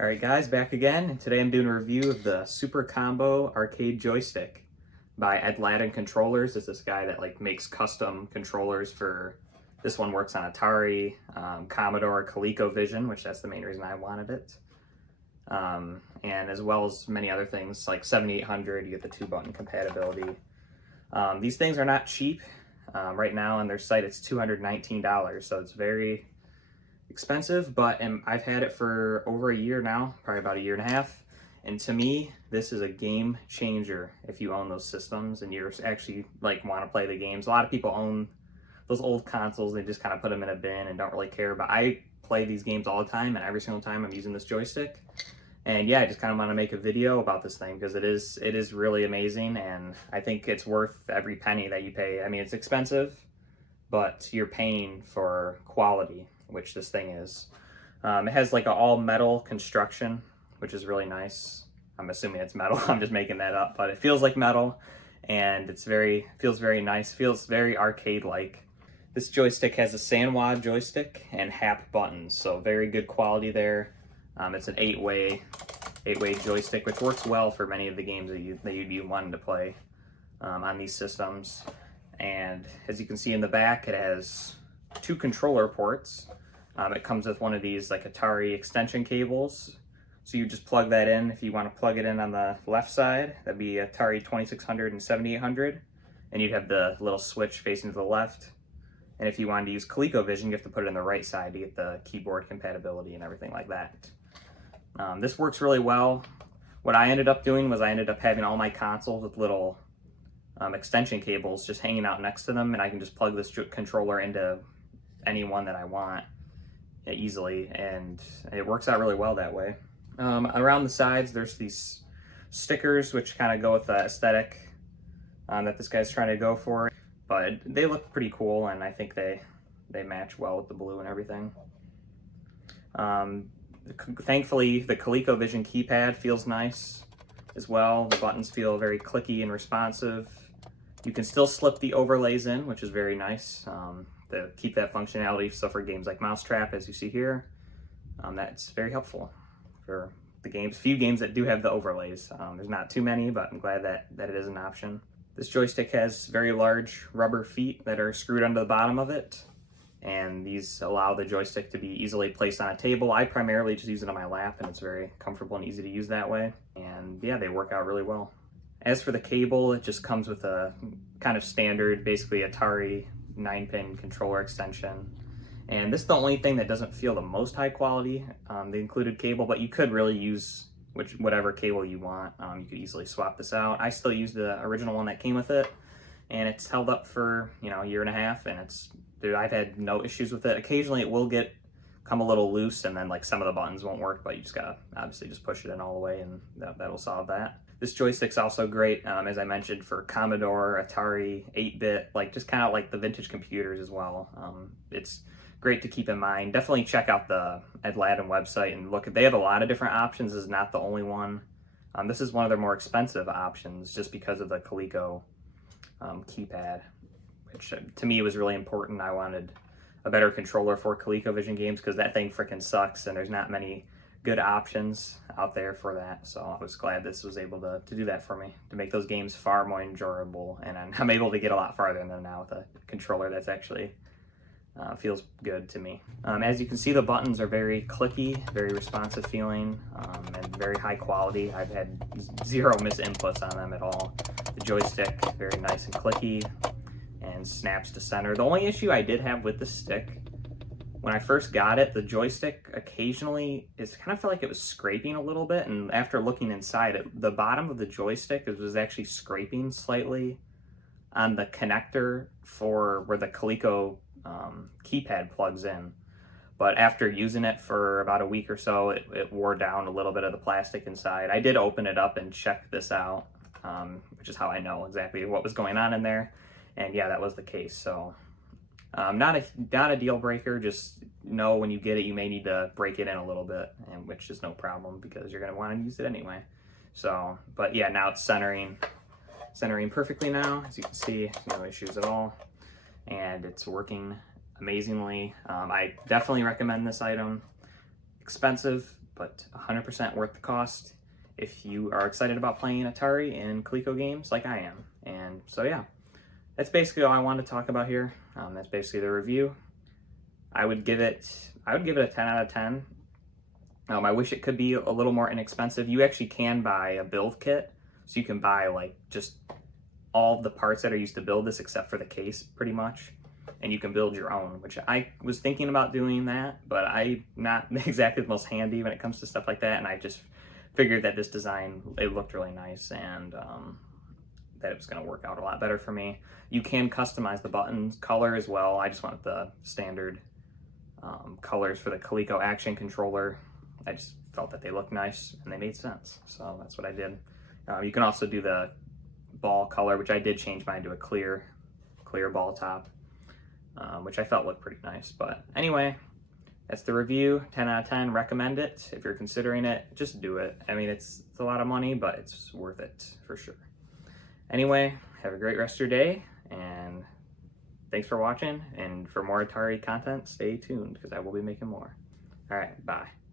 Alright guys, back again, and today I'm doing a review of the Super Combo Arcade Joystick by Edladdin Controllers. It's this guy that makes custom controllers for, this one works on Atari, Commodore, ColecoVision, which that's the main reason I wanted it. And as well as many other things like 7800, you get the 2-button compatibility. These things are not cheap. Right now on their site it's $219, so it's very expensive, but I've had it for over a year now, probably about a year and a half, and to me this is a game changer if you own those systems and you're actually want to play the games. A lot of people own those old consoles, they just kind of put them in a bin and don't really care, but I play these games all the time, and every single time I'm using this joystick. And yeah, I just kind of want to make a video about this thing because it is really amazing, and I think it's worth every penny that you pay. I mean, it's expensive, but you're paying for quality, which this thing is. It has like an all metal construction, which is really nice. I'm assuming it's metal. I'm just making that up, but it feels like metal, and feels very nice. Feels very arcade-like. This joystick has a Sanwa joystick and hap buttons, so very good quality there. It's an 8-way joystick, which works well for many of the games that you'd be wanting to play on these systems. And as you can see in the back, it has 2 controller ports. It comes with one of these Atari extension cables. So you just plug that in. If you want to plug it in on the left side, that'd be Atari 2600 and 7800. And you'd have the little switch facing to the left. And if you wanted to use ColecoVision, you have to put it in the right side to get the keyboard compatibility and everything like that. This works really well. What I ended up doing was I ended up having all my consoles with little extension cables just hanging out next to them, and I can just plug this controller into any one that I want easily, and it works out really well that way. Around the sides there's these stickers which kind of go with the aesthetic that this guy's trying to go for, but they look pretty cool, and I think they match well with the blue and everything. Thankfully the ColecoVision keypad feels nice as well. The buttons feel very clicky and responsive. You can still slip the overlays in, which is very nice to keep that functionality. So for games like Mousetrap, as you see here, that's very helpful for the few games that do have the overlays. There's not too many, but I'm glad that it is an option. This joystick has very large rubber feet that are screwed onto the bottom of it, and these allow the joystick to be easily placed on a table. I primarily just use it on my lap, and it's very comfortable and easy to use that way. And yeah, they work out really well. As for the cable, it just comes with a kind of standard, basically Atari 9-pin controller extension. And this is the only thing that doesn't feel the most high quality, the included cable, but you could really use whatever cable you want. You could easily swap this out. I still use the original one that came with it, and it's held up for a year and a half, and I've had no issues with it. Occasionally it will come a little loose, and then some of the buttons won't work, but you just gotta obviously just push it in all the way, and that'll solve that. This joystick's also great, as I mentioned, for Commodore, Atari, 8-bit, just kind of like the vintage computers as well. It's great to keep in mind. Definitely check out the Edladdin website and look. They have a lot of different options. This is not the only one. This is one of their more expensive options just because of the Coleco keypad, which to me was really important. I wanted a better controller for ColecoVision games because that thing freaking sucks, and there's not many good options out there for that. So I was glad this was able to do that for me, to make those games far more enjoyable, and I'm able to get a lot farther than them now with a controller that's actually feels good to me. As you can see, the buttons are very clicky, very responsive feeling, and very high quality. I've had 0 misinputs on them at all. The joystick, very nice and clicky, and snaps to center. The only issue I did have with the stick, when I first got it, the joystick occasionally, it kind of felt like it was scraping a little bit, and after looking inside it, the bottom of the joystick was actually scraping slightly on the connector for where the Coleco keypad plugs in. But after using it for about a week or so, it wore down a little bit of the plastic inside. I did open it up and check this out, which is how I know exactly what was going on in there. And yeah, that was the case. So not a deal breaker. Just know when you get it, you may need to break it in a little bit, and which is no problem because you're going to want to use it anyway. So, but yeah, now it's centering perfectly now. As you can see, no issues at all, and it's working amazingly. I definitely recommend this item. Expensive, but 100% worth the cost if you are excited about playing Atari and Coleco games like I am. And so yeah, that's basically all I wanted to talk about here. That's basically the review. I would give it a 10 out of 10. I wish it could be a little more inexpensive. You actually can buy a build kit, so you can buy like just all the parts that are used to build this except for the case pretty much, and you can build your own, which I was thinking about doing that, but I'm not exactly the most handy when it comes to stuff like that, and I just figured that this design, it looked really nice, and that it was going to work out a lot better for me. You can customize the buttons color as well. I just went the standard colors for the Coleco Action controller. I just felt that they looked nice and they made sense, so that's what I did. You can also do the ball color, which I did change mine to a clear ball top, which I felt looked pretty nice. But anyway, that's the review. 10 out of 10. Recommend it. If you're considering it, just do it. I mean, it's a lot of money, but it's worth it for sure. Anyway, have a great rest of your day, and thanks for watching. And for more Atari content, stay tuned because I will be making more. All right, bye.